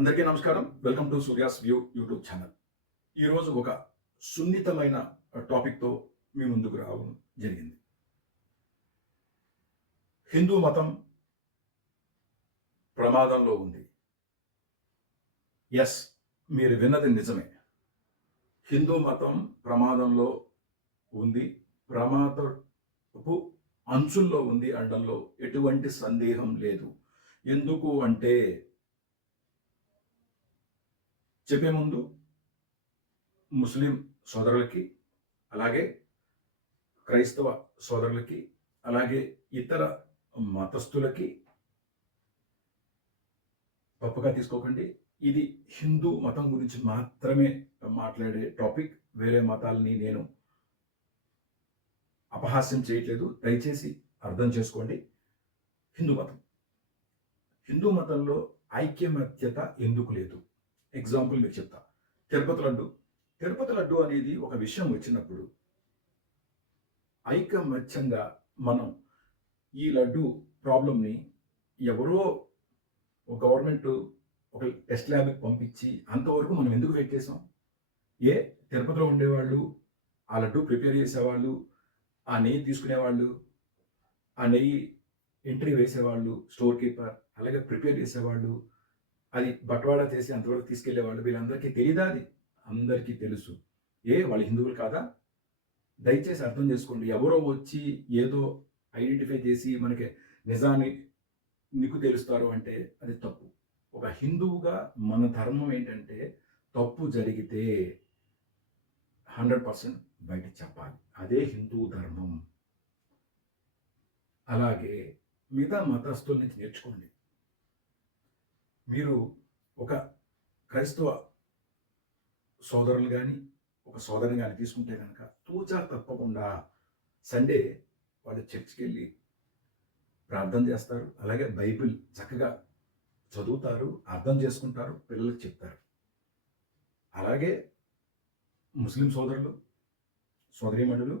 అందరికీ నమస్కారం. Welcome to Surya's view YouTube channel. ఈరోజు ఒక సున్నితమైన టాపిక్‌తో మీ ముందుకు రావడం జరిగింది. హిందూ మతం ప్రమాదంలో ఉంది. యెస్, మీరు విన్నది నిజమే. హిందూ మతం ప్రమాదంలో ఉంది. ప్రమాదపు అంచుల్లో ఉంది అనడంలో ఎటువంటి సందేహం లేదు. ఎందుకు అంటే చెప్పే ముందు ముస్లిం సోదరులకి, అలాగే క్రైస్తవ సోదరులకి, అలాగే ఇతర మతస్థులకి తప్పుగా తీసుకోకండి. ఇది హిందూ మతం గురించి మాత్రమే మాట్లాడే టాపిక్. వేరే మతాలని నేను అపహాస్యం చేయట్లేదు. దయచేసి అర్థం చేసుకోండి. హిందూ మతంలో ఐక్యమత్యత ఎందుకు లేదు? ఎగ్జాంపుల్ మీకు చెప్తా. తిరుపతి లడ్డు అనేది ఒక విషయం వచ్చినప్పుడు ఐకమత్యంగా మనం ఈ లడ్డు ప్రాబ్లంని ఎవరో గవర్నమెంట్ ఒక టెస్ట్ ల్యాబ్కి పంపించి అంతవరకు మనం ఎందుకు వెయిట్ చేసాం? తిరుపతిలో ఉండేవాళ్ళు, ఆ లడ్డు ప్రిపేర్ చేసేవాళ్ళు, ఆ నెయ్యి తీసుకునేవాళ్ళు, ఆ నెయ్యి ఎంట్రీ వేసేవాళ్ళు, స్టోర్ కీపర్, అలాగే ప్రిపేర్ చేసేవాళ్ళు, అది బట్వాడా చేసి అంతవరకు తీసుకెళ్లేవాళ్ళు, వీళ్ళందరికీ తెలీదా? అది అందరికీ తెలుసు. వాళ్ళు హిందువులు కాదా? దయచేసి అర్థం చేసుకోండి. ఎవరో వచ్చి ఏదో ఐడెంటిఫై చేసి మనకి నిజాన్ని నీకు తెలుస్తారు అంటే అది తప్పు. ఒక హిందువుగా మన ధర్మం ఏంటంటే తప్పు జరిగితే 100% బయట చెప్పాలి. అదే హిందూ ధర్మం. అలాగే మిగతా మతస్థుల నుంచి నేర్చుకోండి. మీరు ఒక క్రైస్తవ సోదరులు కానీ, ఒక సోదరిని కానీ తీసుకుంటే కనుక తూచా తప్పకుండా సండే వాళ్ళు చర్చికి వెళ్ళి ప్రార్థన చేస్తారు. అలాగే బైబిల్ చక్కగా చదువుతారు, అర్థం చేసుకుంటారు, పిల్లలకు చెప్తారు. అలాగే ముస్లిం సోదరులు, సోదరీమణులు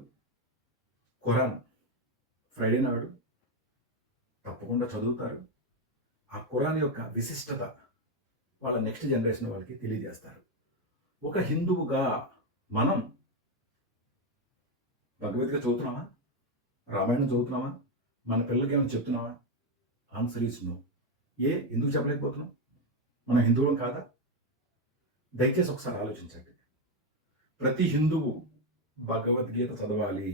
ఖురాన్ ఫ్రైడే నాడు తప్పకుండా చదువుతారు. ఆ ఖురాన్ యొక్క విశిష్టత వాళ్ళ నెక్స్ట్ జనరేషన్ వాళ్ళకి తెలియజేస్తారు. ఒక హిందువుగా మనం భగవద్గీత చదువుతున్నామా? రామాయణం చదువుతున్నామా? మన పిల్లలకి ఏమైనా చెప్తున్నావా? Answer is no. ఎందుకు చెప్పలేకపోతున్నాం? మనం హిందువులం కాదా? దయచేసి ఒకసారి ఆలోచించండి. ప్రతి హిందువు భగవద్గీత చదవాలి,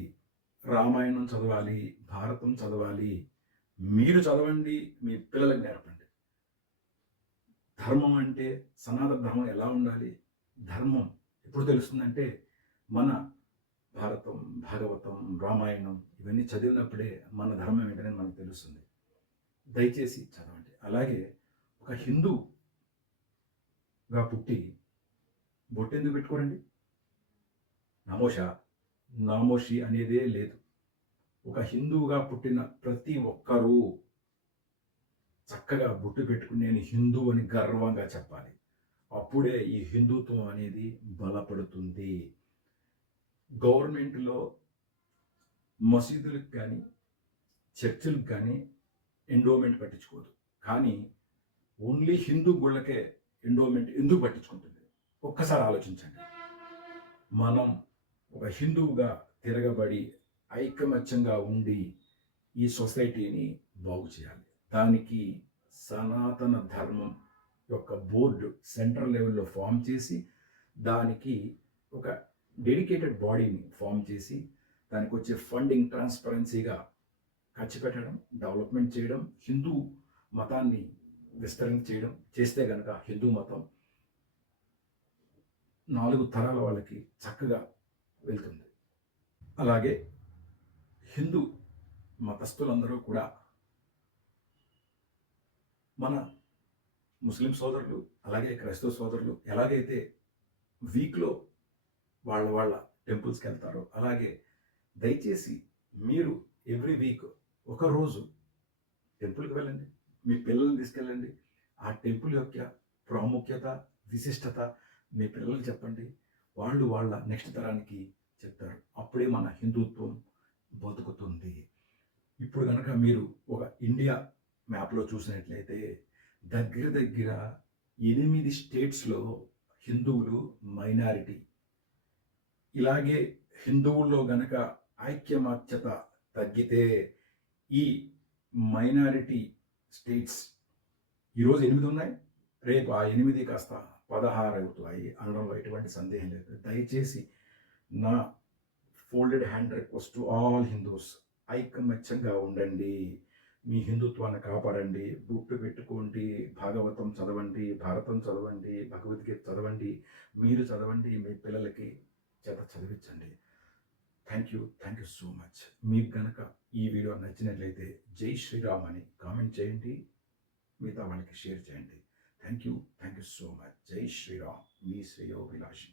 రామాయణం చదవాలి, భారతం చదవాలి. మీరు చదవండి, మీ పిల్లలకు నేర్పండి. ధర్మం అంటే, సనాతన ధర్మం ఎలా ఉండాలి? ధర్మం ఎప్పుడు తెలుస్తుందంటే మన భారతం, భాగవతం, రామాయణం ఇవన్నీ చదివినప్పుడే మన ధర్మం ఏంటనేది మనకు తెలుస్తుంది. దయచేసి చదవండి. అలాగే ఒక హిందూగా పుట్టి బొట్టెందుకు పెట్టుకోరండి? నామోషి అనేదే లేదు. ఒక హిందువుగా పుట్టిన ప్రతి ఒక్కరూ చక్కగా బొట్టు పెట్టుకుని నేను హిందూ అని గర్వంగా చెప్పాలి. అప్పుడే ఈ హిందుత్వం అనేది బలపడుతుంది. గవర్నమెంట్లో మసీదులకు కానీ, చర్చిలకు కానీ ఎండోమెంట్ పట్టించుకోదు. కానీ ఓన్లీ హిందూ గుళ్ళకే ఎండోమెంట్ ఎందుకు పట్టించుకుంటుంది? ఒక్కసారి ఆలోచించండి. మనం ఒక హిందువుగా తిరగబడి ఐకమత్యంగా ఉండి ఈ సొసైటీని బాగు చేయాలి. దానికి సనాతన ధర్మం యొక్క బోర్డు సెంట్రల్ లెవెల్లో ఫామ్ చేసి, దానికి ఒక డెడికేటెడ్ బాడీని ఫామ్ చేసి, దానికి వచ్చే ఫండింగ్ ట్రాన్స్పరెన్సీగా ఖర్చు పెట్టడం, డెవలప్మెంట్ చేయడం, హిందూ మతాన్ని విస్తరించేయడం చేస్తే కనుక హిందూ మతం 4 తరాల వాళ్ళకి చక్కగా వెళ్తుంది. అలాగే హిందూ మతస్థులందరూ కూడా మన ముస్లిం సోదరులు, అలాగే క్రైస్తవ సోదరులు ఎలాగైతే వీక్లో వాళ్ళ టెంపుల్స్కి వెళ్తారో, అలాగే దయచేసి మీరు ఎవ్రీ వీక్ ఒకరోజు టెంపుల్కి వెళ్ళండి. మీ పిల్లల్ని తీసుకెళ్ళండి. ఆ టెంపుల్ యొక్క ప్రాముఖ్యత, విశిష్టత మీ పిల్లలకు చెప్పండి. వాళ్ళు వాళ్ళ నెక్స్ట్ తరానికి చెప్తారు. అప్పుడే మన హిందుత్వం బతుకుతుంది. ఇప్పుడు కనుక మీరు ఒక ఇండియా మ్యాప్లో చూసినట్లయితే దగ్గర 8 స్టేట్స్‌లో హిందువులు మైనారిటీ. ఇలాగే హిందువుల్లో గనక ఐక్యమత్యత తగ్గితే ఈ మైనారిటీ స్టేట్స్ ఈరోజు 8 ఉన్నాయి. రేపు ఆ 8 కాస్త 16 అవుతాయి అనడంలో ఎటువంటి సందేహం లేదు. దయచేసి నా folded hand request to all Hindus, ఐకమత్యంగా ఉండండి. మీ హిందుత్వాన్ని కాపాడండి. బొట్టు పెట్టుకోండి, భాగవతం చదవండి, భారతం చదవండి, భగవద్గీత చదవండి. మీరు చదవండి, మీ పిల్లలకి చేత చదివించండి. Thank you so much. మీకు గనక ఈ వీడియో నచ్చినట్లయితే జై శ్రీరామ్ అని కామెంట్ చేయండి, మిగతా వాళ్ళకి షేర్ చేయండి. Thank you so much. జై శ్రీరామ్. మీ శ్రేయోభిలాషి.